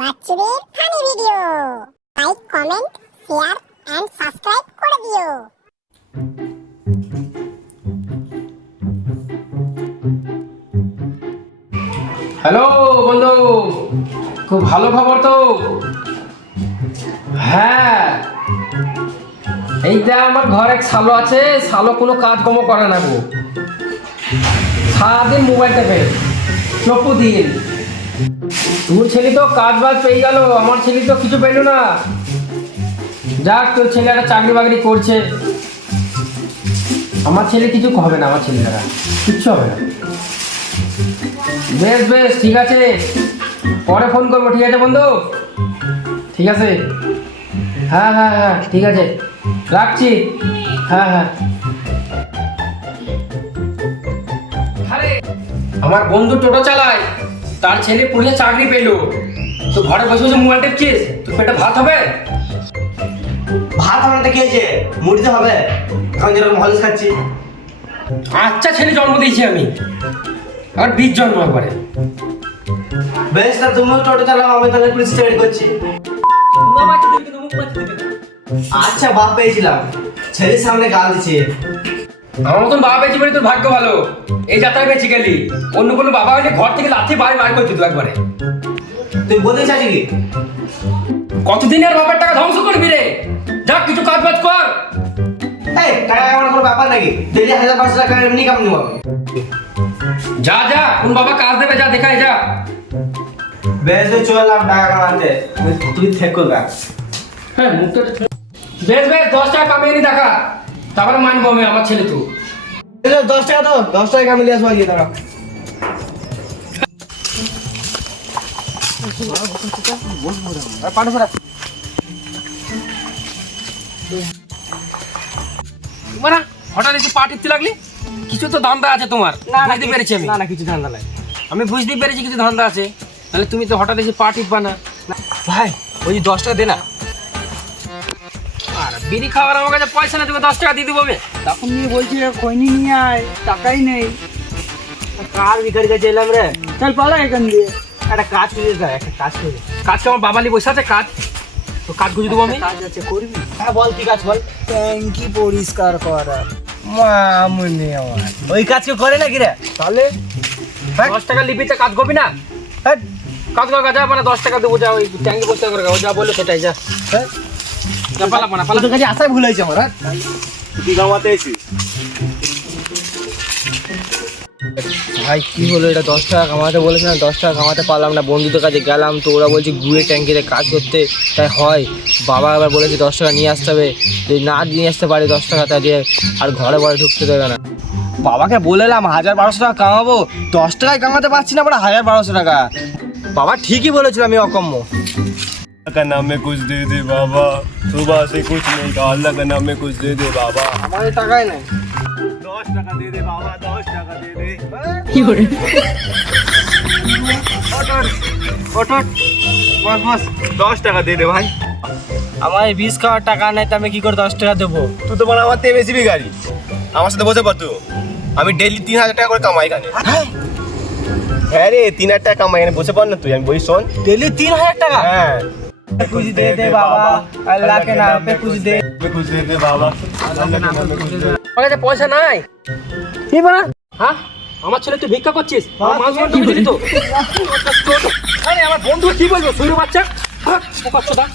বাচ্চাদের funny video. Like, comment, share and subscribe করে দিও। হ্যালো বন্ধু, খুব ভালো খবর তো। হ্যাঁ, এইটা আমার ঘরে এক শালো আছে, শালো কোনো কাজকর্ম করে না গো, সারাদিন মোবাইল টেপে চপু দিন। তোর ছেলে তো কাজ বাজ পেয়ে গেল, আমার ছেলে তো কিছু পেল না। যাক, তোর ছেলে একটা চাকরি বাকরি করছে, আমার ছেলে কিছু হবে না, আমার ছেলেরা কিচ্ছু হবে না। বেশ বেশ, ঠিক আছে, পরে ফোন করবো, ঠিক আছে বন্ধু? ঠিক আছে, হ্যাঁ হ্যাঁ হ্যাঁ, ঠিক আছে, রাখছি। হ্যাঁ হ্যাঁ। আরে আমার বন্ধু টোটো চালায়, তার ছেলে পুলিশে চাকরি পেলো, তো ঘরে বসে বসে মোবাইল টেপছিস, তোর পেটে ভাত হবে? ভাত আমরা খেয়েছে, মুড়িতে হবে, এখন যেরকম হলিস খাচ্ছি। আচ্ছা, ছেলে জন্ম দিয়েছি আমি, আর 20 জন্ম একবারে। বেশ, তা তুমি টোটো চালাও, আমি তাহলে পুলিশ চাকরি করছি। আচ্ছা, বাপ পেয়েছিলাম, ছেলের সামনে গাল দিচ্ছে। আমার মতন বাবা পেয়েছি বলে তোর ভাগ্য ভালো, এই যাত্রায় বেঁচে গেলি। অন্য কোনো বাবা হলে ঘর থেকে লাথি বাড়ি বার করে দিত একবারে। তুই বলতে চাচ্ছি কি? কতদিন আর বাবার টাকা ধ্বংস করবি রে? যা, কিছু কাজ বাজ কর। এই টাকা আমার কোনো ব্যাপার নাকি? ডেলি 1500 টাকা এমনি কাম নিব। যা যা, কোন বাবা কাজ দেবে, যা দেখায় যা। বেশ, তুই চললাম টাকা কামাতে, তুই থেকো গা। হ্যাঁ, মুখটা বেশ বেশ, 10 টাকা কামিয়ে নি দেখা, তারপরে মানবো আমি আমার ছেলে তো। 10 টাকা তো, 10 টাকা কামিয়ে আসবো আজকে দাঁড়া। মানে হঠাৎ এসে পা টিপতে লাগলি, কিছু তো ধান্দা আছে তোমার, বুঝতে পেরেছি আমি। না কিছু ধান্দা নাই। আমি বুঝতে পেরেছি কিছু ধান্দা আছে, তাহলে তুমি তো হঠাৎ এসে পা টিপবা না। ভাই, ওই 10 টাকা দে না। আর বিড়ি খাওয়ার আমার কাছে পয়সা না, তুমি 10 টাকা দিয়ে দেবো আমি। তখন নিয়ে বলছি খৈনি নিয়ে আয়, টাকাই নেই। কার ভিখারির কাছে এলাম রে? চল পালা এখান দিয়ে। একটা কাজ করে দে, একটা কাজ করে দে। কাজকে আমার বাবালি বসে আছে, কাজ তো কাজ গুজি দেবো আমি। কাজ আছে, করবি? হ্যাঁ বল, কি কাজ বল। ট্যাঙ্কি পরিষ্কার করা। মামুনি আমার ওই কাজ কেউ করে নাকি রে? তাহলে 10 টাকা লিপিতে কাজ করবি না? হ্যাঁ, কাজ করা যা, মানে 10 টাকা দেবো, যা ওই ট্যাঙ্কি পরিষ্কার করে, ও যা বললো সেটাই, যা হ্যাঁ, যা, পালা পালা পালা। তোর কাছে আসাই ভুল হয়েছে আমার। কি কামাতে এসেছিস? ভাই কি হলো এটা? 10 টাকা কামাতে বলেছিলাম, 10 টাকা কামাতে পারলাম না। বন্ধুদের কাছে গেলাম তো ওরা বলছে ঘুরে ট্যাঙ্কিতে কাজ করতে, তাই হয়। বাবা আবার বলেছে 10 টাকা নিয়ে আসতে হবে, যদি না নিয়ে আসতে পারি 10 টাকা তা দিয়ে আর ঘরে ঘরে ঢুকতে দেবে না। বাবাকে বললাম 1000-1200 টাকা কামাবো, 10 টাকায় কামাতে পারছি না, বড় 1000-1200 টাকা। বাবা ঠিকই বলেছিল, আমি অকম্য। का नाम में कुछ दे दे बाबा, सुबह से कुछ नहीं कहा, अल्लाह का नाम में कुछ दे दे बाबा। আমাদের টাকাই নাই। 10 টাকা दे दे बाबा, 10 টাকা दे दे। বস বস, 10 টাকা दे दे भाई। আমার এই 20 খাওয়ার টাকা নাই, তো আমি কি করে 10 টাকা দেবো? তুই তো বড় আমার থেকে বেশি ভিখারি, আমার সাথে বসে পড় তুই। আমি ডেইলি 3000 টাকা করে কামাই এখানে। হ্যাঁ রে, 3000 টাকা কামাই এখানে, বসে পড় না তুই, আমি বলি শোন। ডেলি 3000 টাকা? হ্যাঁ, कुछ दे दे बाबा, अल्लाह के नाम पे कुछ दे। कुछ दे दे बाबा, अल्लाह के नाम पे कुछ दे। আমার কাছে পয়সা নাই। কি বলা? হ্যাঁ, আমার ছেলে তুই ভিক্ষা করছিস? আমার মাছ মাংস দিবি তো? আরে আমার বন্ধু কি বলবো, শুরু বাচ্চা ও কষ্ট দা।